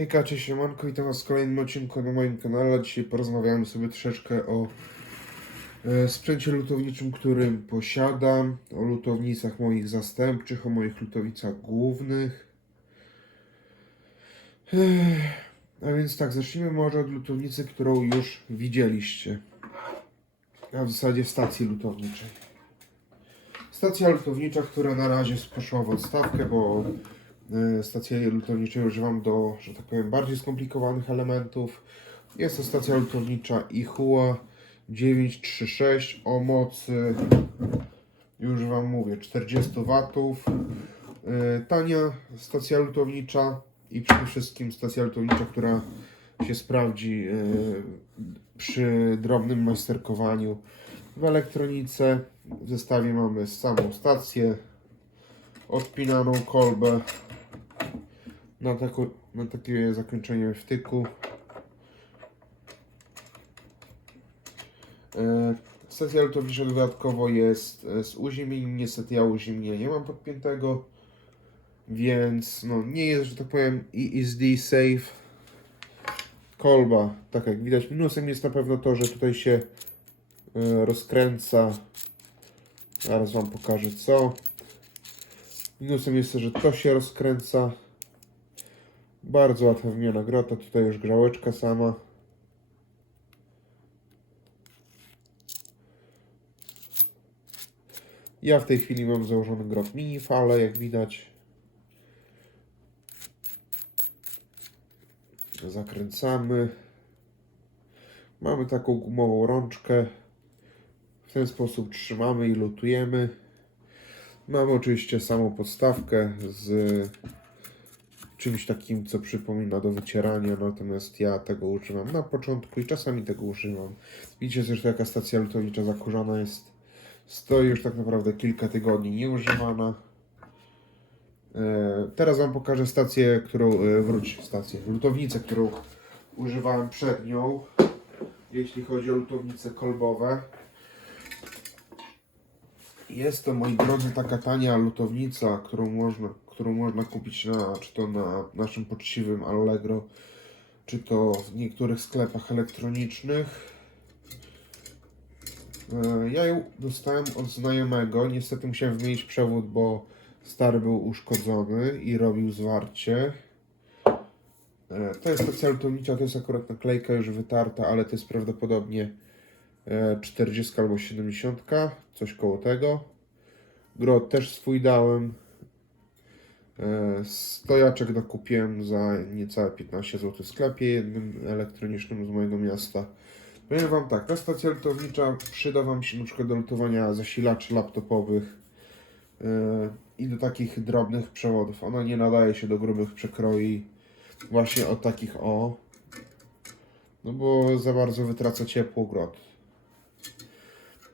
Hejka, cześć, siemanko, witam was w kolejnym odcinku na moim kanale. Dzisiaj porozmawiamy sobie troszeczkę o e, sprzęcie lutowniczym, którym posiadam, o lutownicach moich zastępczych, o moich lutownicach głównych. A więc tak, zacznijmy może od lutownicy, którą już widzieliście. A w zasadzie stacji lutowniczej. Stacja lutownicza, która na razie poszła w odstawkę, bo stację lutowniczej używam do, że tak powiem, bardziej skomplikowanych elementów. Jest to stacja lutownicza IHUA 936 o mocy, już Wam mówię, 40 watów. E, Tania stacja lutownicza i przede wszystkim stacja lutownicza, która się sprawdzi e, przy drobnym majsterkowaniu w elektronice. W zestawie mamy samą stację, odpinaną kolbę na, taką, na takie zakończenie wtyku. E, Stacja lutownicza dodatkowo jest e, z uziemieniem. Niestety ja uziemienia nie mam podpiętego, więc no, nie jest, że tak powiem, ESD safe. Kolba, tak jak widać, minusem jest na pewno to, że tutaj się e, rozkręca. Zaraz Wam pokażę co. Minusem jest to, że to się rozkręca. Bardzo łatwa wymiana grota. Tutaj już grzałeczka sama. Ja w tej chwili mam założony grot mini fale, jak widać. Zakręcamy. Mamy taką gumową rączkę. W ten sposób trzymamy i lutujemy. Mamy oczywiście samą podstawkę z czymś takim, co przypomina do wycierania, natomiast ja tego używam na początku i czasami tego używam. Widzicie zresztą jaka stacja lutownicza zakurzona jest. Stoi już tak naprawdę kilka tygodni nieużywana. E, teraz Wam pokażę stację, którą, e, wróć, stację, lutownicę, którą używałem przed nią, jeśli chodzi o lutownice kolbowe. Jest to, moi drodzy, taka tania lutownica, którą można, którą można kupić na, czy to na naszym poczciwym Allegro, czy to w niektórych sklepach elektronicznych. E, Ja ją dostałem od znajomego. Niestety musiałem wymienić przewód, bo stary był uszkodzony i robił zwarcie. E, To jest stacja lutownicza, to jest akurat naklejka już wytarta, ale to jest prawdopodobnie e, 40 albo 70, coś koło tego. Grot też swój dałem. E, Stojaczek dokupiłem za niecałe 15 zł w sklepie jednym elektronicznym z mojego miasta. Powiem Wam tak, ta stacja lutownicza przyda Wam się przykład do lutowania zasilaczy laptopowych e, i do takich drobnych przewodów. Ona nie nadaje się do grubych przekroi właśnie od takich o, no bo za bardzo wytraca ciepło grot.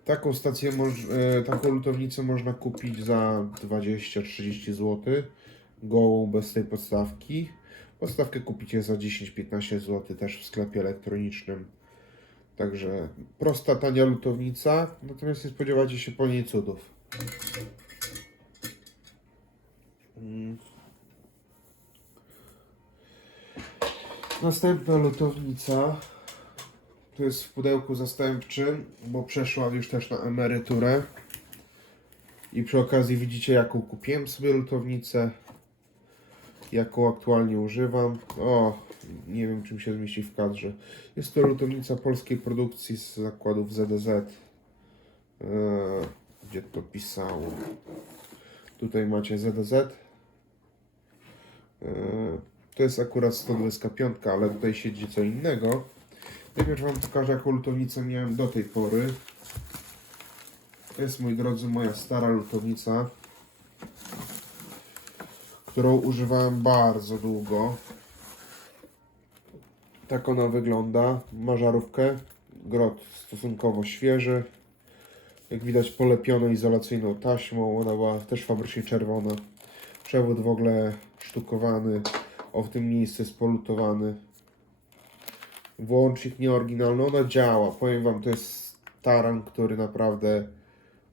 Taką stację, e, taką lutownicę można kupić za 20-30 zł. Gołą, bez tej podstawki. Podstawkę kupicie za 10-15 zł też w sklepie elektronicznym. Także prosta, tania lutownica, natomiast nie spodziewacie się po niej cudów. Mm. Następna lutownica to jest w pudełku zastępczym, bo przeszła już też na emeryturę. I przy okazji widzicie jaką kupiłem sobie lutownicę, jaką aktualnie używam. O, nie wiem czym się zmieści w kadrze. Jest to lutownica polskiej produkcji z zakładów ZDZ. Eee, gdzie to pisało? Tutaj macie ZDZ. Eee, to jest akurat 125, ale tutaj siedzi co innego. Najpierw Wam pokażę, jaką lutownicę miałem do tej pory. To jest, moi drodzy, moja stara lutownica, którą używałem bardzo długo. Tak ona wygląda. Ma żarówkę. Grot stosunkowo świeży. Jak widać polepioną izolacyjną taśmą. Ona była też fabrycznie czerwona. Przewód w ogóle sztukowany. O, w tym miejscu jest polutowany. Włącznik nieoryginalny. Ona działa. Powiem Wam, to jest taran, który naprawdę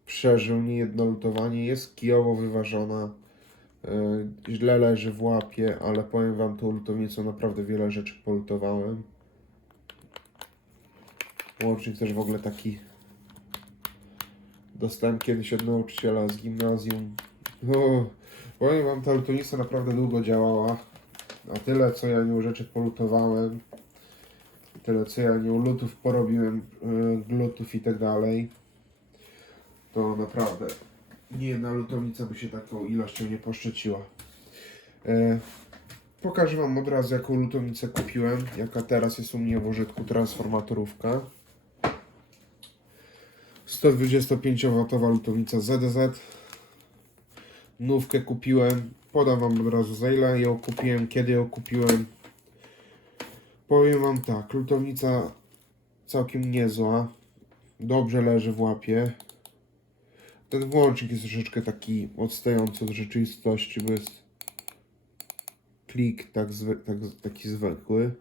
przeżył niejedno lutowanie. Jest kijowo wyważona. E, źle leży w łapie, ale powiem wam, tą lutownicą naprawdę wiele rzeczy polutowałem. Łącznik też w ogóle taki dostałem kiedyś od nauczyciela z gimnazjum. O, powiem wam, ta lutownica naprawdę długo działała. A tyle, co ja nią rzeczy polutowałem, tyle, co ja nią lutów porobiłem, glutów i tak dalej, to naprawdę nie jedna lutownica by się taką ilością nie poszczyciła. E, pokażę Wam od razu, jaką lutownicę kupiłem, jaka teraz jest u mnie w użytku transformatorówka. 125W lutownica ZDZ. Nówkę kupiłem. Podam Wam od razu za ile ją kupiłem, kiedy ją kupiłem. Powiem Wam tak, lutownica całkiem niezła. Dobrze leży w łapie. Ten włącznik jest troszeczkę taki odstający od rzeczywistości, bo jest klik tak, zwy, tak, taki zwykły.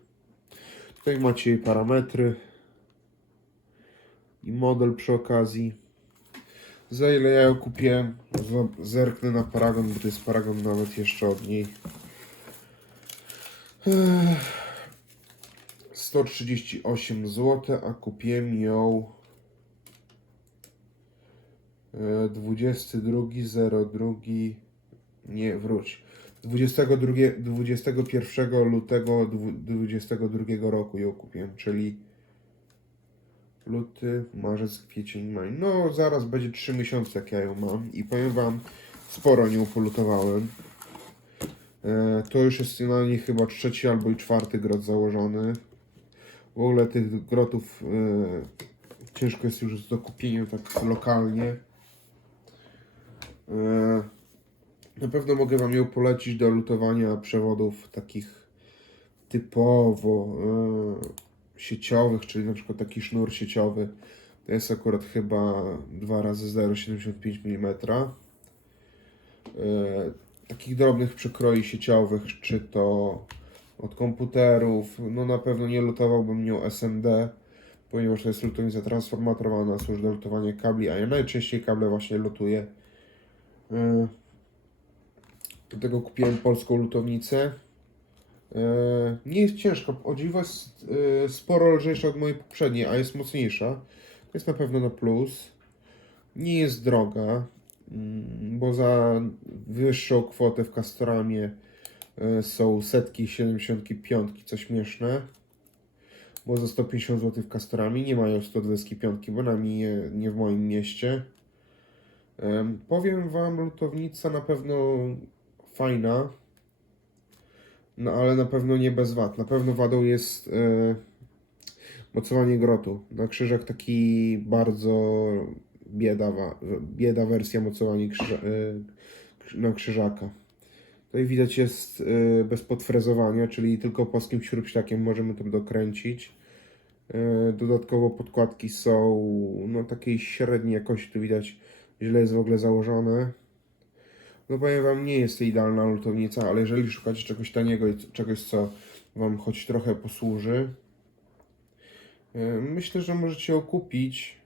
Tutaj macie jej parametry i model przy okazji. Za ile ja ją kupiłem? Zerknę na paragon, bo to jest paragon nawet jeszcze od niej. Ech. 138 zł, a kupiłem ją 22.02 nie wróć 22, 21 lutego 22 roku ją kupiłem, czyli luty, marzec, kwiecień, maj. No, zaraz będzie 3 miesiące, jak ja ją mam. I powiem Wam, sporo nią polutowałem. E, to już jest na niej chyba trzeci albo i czwarty grot założony. W ogóle tych grotów e, ciężko jest już do kupienia tak lokalnie. E, na pewno mogę Wam ją polecić do lutowania przewodów takich typowo e, sieciowych, czyli na przykład taki sznur sieciowy. To jest akurat chyba 2 razy 0,75 mm. E, takich drobnych przykroi sieciowych, czy to od komputerów, no na pewno nie lutowałbym nią SMD, ponieważ to jest lutownica transformatorowana, służy do lutowania kabli, a ja najczęściej kable właśnie lutuję. E, do tego kupiłem polską lutownicę. E, Nie jest ciężko, o dziwo jest e, sporo lżejsza od mojej poprzedniej, a jest mocniejsza. To jest na pewno na plus. Nie jest droga, mm, bo za wyższą kwotę w Castoramie są setki 75, co śmieszne. Bo za 150 zł w Castoramie nie mają 125, bo na mnie nie w moim mieście. Em, Powiem Wam, lutownica na pewno fajna, no ale na pewno nie bez wad. Na pewno wadą jest e, mocowanie grotu. Na krzyżach taki bardzo bieda, bieda wersja mocowania krzyża, e, na krzyżaka. Tutaj widać jest e, bez podfrezowania, czyli tylko płaskim śrubślakiem możemy to dokręcić. E, dodatkowo podkładki są no takiej średniej jakości, tu widać źle jest w ogóle założone. No powiem Wam, nie jest to idealna lutownica, ale jeżeli szukacie czegoś taniego i czegoś, co Wam choć trochę posłuży, e, myślę, że możecie ją kupić.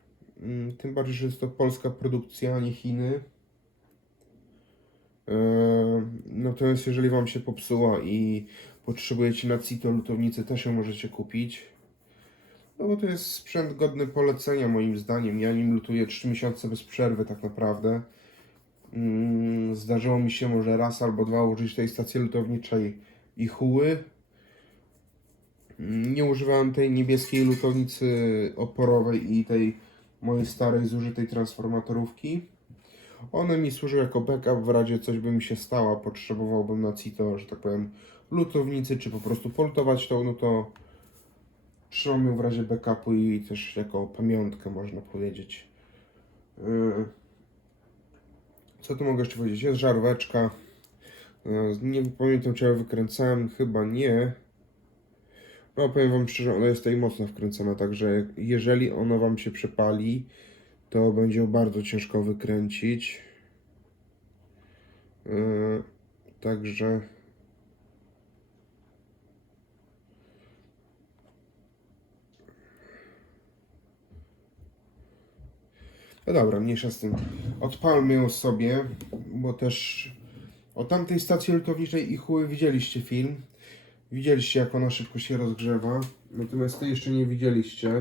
Mm, Tym bardziej, że jest to polska produkcja, a nie Chiny. E, Natomiast jeżeli Wam się popsuła i potrzebujecie na CITO lutownicy, też ją możecie kupić. No bo to jest sprzęt godny polecenia moim zdaniem. Ja nim lutuję 3 miesiące bez przerwy tak naprawdę. Mm, Zdarzyło mi się może raz albo dwa użyć tej stacji lutowniczej i huły. Mm, Nie używałem tej niebieskiej lutownicy oporowej i tej mojej starej zużytej transformatorówki. One mi służyły jako backup w razie coś by mi się stało, potrzebowałbym na CITO, że tak powiem, lutownicy, czy po prostu polutować tą, no to trzymam ją w razie backupu i też jako pamiątkę można powiedzieć. Yy. Co tu mogę jeszcze powiedzieć? Jest żaróweczka. Yy, Nie pamiętam, czy ja wykręcałem. Chyba nie. No, powiem Wam szczerze, ona jest tutaj mocno wkręcona, także jeżeli ona Wam się przepali, to będzie ją bardzo ciężko wykręcić. Yy, Także. No dobra, mniejsza z tym. Odpalmy ją sobie, bo też O tamtej stacji lutowniczej Ichuły widzieliście film. Widzieliście jak ona szybko się rozgrzewa. Natomiast tej jeszcze nie widzieliście.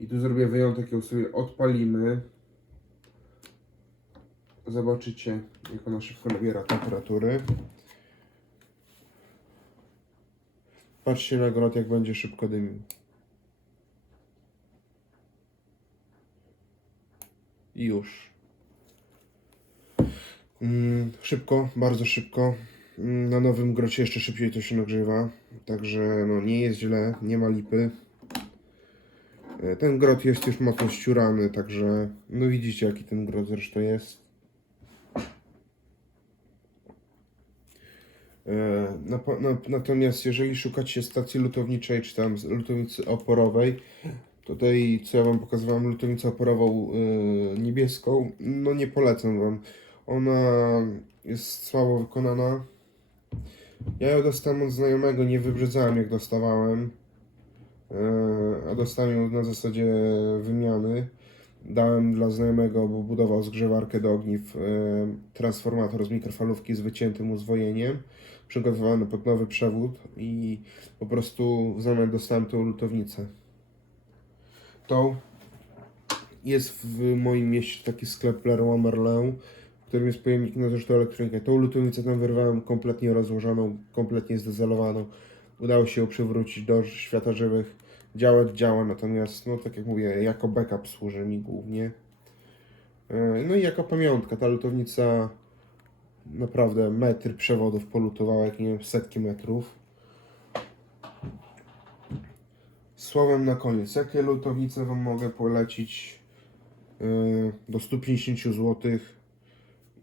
I tu zrobię wyjątek, ją sobie odpalimy. Zobaczycie jak ona szybko nabiera temperatury. Patrzcie na grot jak będzie szybko dymił. Już. Mm, szybko, bardzo szybko. Mm, Na nowym grocie jeszcze szybciej to się nagrzewa. Także no, nie jest źle, nie ma lipy. E, Ten grot jest już mocno ściurany, także no widzicie jaki ten grot zresztą jest. E, Natomiast jeżeli szukacie stacji lutowniczej czy tam lutownicy oporowej, Tutaj, co ja Wam pokazywałem, lutownicę oporową yy, niebieską, no nie polecam Wam. Ona jest słabo wykonana. Ja ją dostałem od znajomego, nie wybrzydzałem jak dostawałem. Yy, a dostałem ją na zasadzie wymiany. Dałem dla znajomego, bo budował zgrzewarkę do ogniw, yy, transformator z mikrofalówki z wyciętym uzwojeniem, przygotowany pod nowy przewód i po prostu w zamian dostałem tą lutownicę tą. Jest w moim mieście taki sklep Leroy Merlin, w którym jest pojemnik na zużytą elektronikę. Tą lutownicę tam wyrwałem kompletnie rozłożoną, kompletnie zdezelowaną. Udało się ją przywrócić do świata żywych. Działać działa, natomiast, no tak jak mówię, jako backup służy mi głównie. E, No i jako pamiątka, ta lutownica naprawdę metr przewodów polutowała, jak nie wiem, setki metrów. Słowem na koniec, jakie lutownice Wam mogę polecić yy, do 150 zł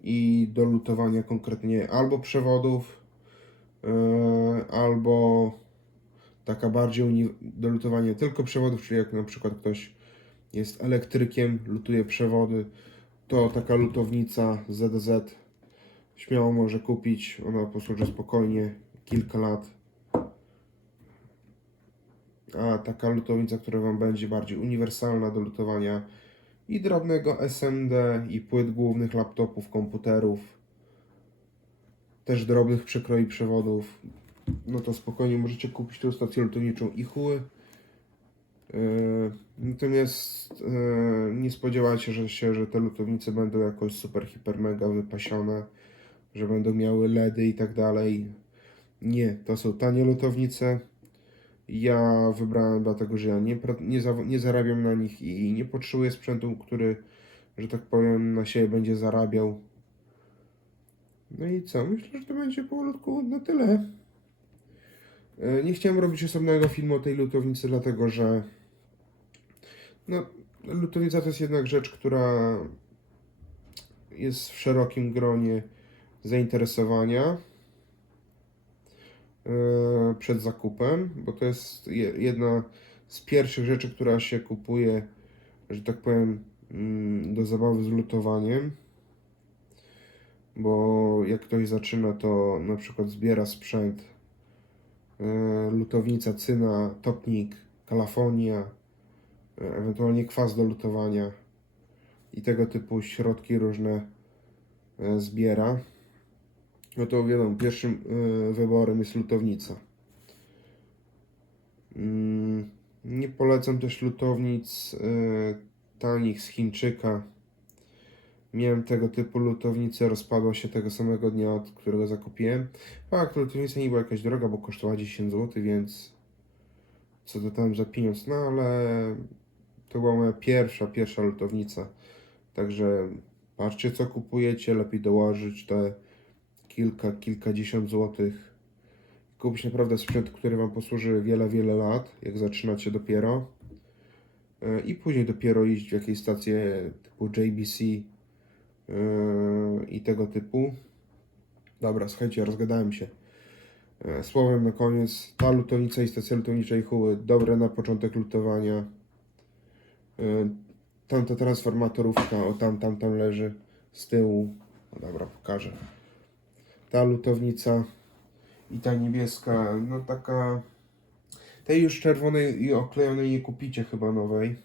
i do lutowania konkretnie albo przewodów, yy, albo taka bardziej do lutowania tylko przewodów, czyli jak na przykład ktoś jest elektrykiem, lutuje przewody, to taka lutownica ZZ śmiało może kupić, ona posłuży spokojnie kilka lat a taka lutownica, która Wam będzie bardziej uniwersalna do lutowania i drobnego SMD, i płyt głównych laptopów, komputerów, też drobnych przekroi przewodów, no to spokojnie możecie kupić tą stację lutowniczą Ichuły. Yy, Natomiast yy, nie spodziewajcie się, że te lutownice będą jakoś super, hiper, mega wypasione, że będą miały LEDy i tak dalej. Nie, to są tanie lutownice. Ja wybrałem dlatego, że ja nie, nie, za, nie zarabiam na nich i nie potrzebuję sprzętu, który, że tak powiem, na siebie będzie zarabiał. No i co? Myślę, że to będzie powolutku na tyle. E, Nie chciałem robić osobnego filmu o tej lutownicy, dlatego że no, lutownica to jest jednak rzecz, która jest w szerokim gronie zainteresowania przed zakupem, bo to jest je- jedna z pierwszych rzeczy, która się kupuje, że tak powiem, mm, do zabawy z lutowaniem. Bo jak ktoś zaczyna, to na przykład zbiera sprzęt, e, lutownica, cyna, topnik, kalafonia, e, ewentualnie kwas do lutowania i tego typu środki różne e, zbiera no to wiadomo, pierwszym y, wyborem jest lutownica. Mm, nie polecam też lutownic y, tanich z Chińczyka. Miałem tego typu lutownicę, rozpadła się tego samego dnia, od którego zakupiłem. Fakt, lutownica nie była jakaś droga, bo kosztowała 10 zł, więc co to tam za pieniądz, no ale to była moja pierwsza, pierwsza lutownica. Także patrzcie co kupujecie, lepiej dołożyć te kilka, kilkadziesiąt złotych. Kupić naprawdę sprzęt, który Wam posłuży wiele, wiele lat, jak zaczynacie dopiero. E, I później dopiero iść w jakieś stacje typu JBC e, i tego typu. Dobra, słuchajcie, rozgadałem się. E, Słowem na koniec, ta lutownica i stacja lutownicza Ichuły, dobre na początek lutowania. Tamta transformatorówka, o tam, tam, tam leży z tyłu. No dobra, pokażę ta lutownica i ta niebieska, no taka. Tej już czerwonej i oklejonej nie kupicie chyba nowej.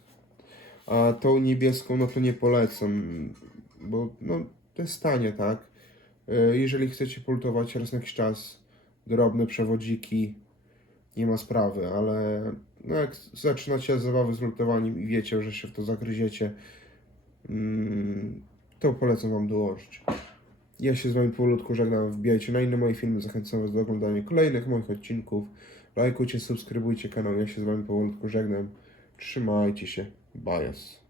A tą niebieską, no to nie polecam, bo no to jest tanie, tak? E, Jeżeli chcecie polutować raz na jakiś czas, drobne przewodziki, nie ma sprawy, ale no jak zaczynacie zabawy z lutowaniem i wiecie, że się w to zagryziecie, mm, to polecam Wam dołożyć. Ja się z Wami powolutku żegnam, wbijajcie na inne moje filmy, zachęcam Was do oglądania kolejnych moich odcinków. Lajkujcie, subskrybujcie kanał, ja się z Wami powolutku żegnam. Trzymajcie się, bajas.